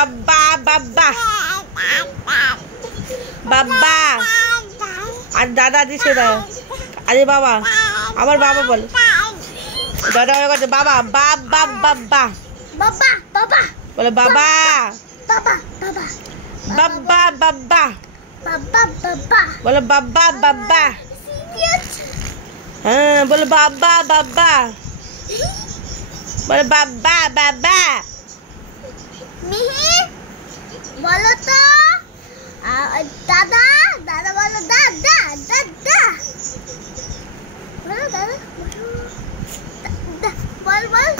বাব্বা বাব্বা বাব্বা। আর দাদা দিছে না, আরে বাবা, আবার বাবা বল। দাদা হয়ে গেছে বাবা, বাবা বাব্বা বাবা বাবা বলে বাবা বাবা বাবা বাব্বা বাব্বা বাবা বাবা বলে বাব্বা বাব্বা। হ্যাঁ বলে বাব্বা বাব্বা বলে বাব্বা বাব্বা। মিহি বলো তো দাদা দাদা বলো দাদা দাদা বলো দাদা বল বল।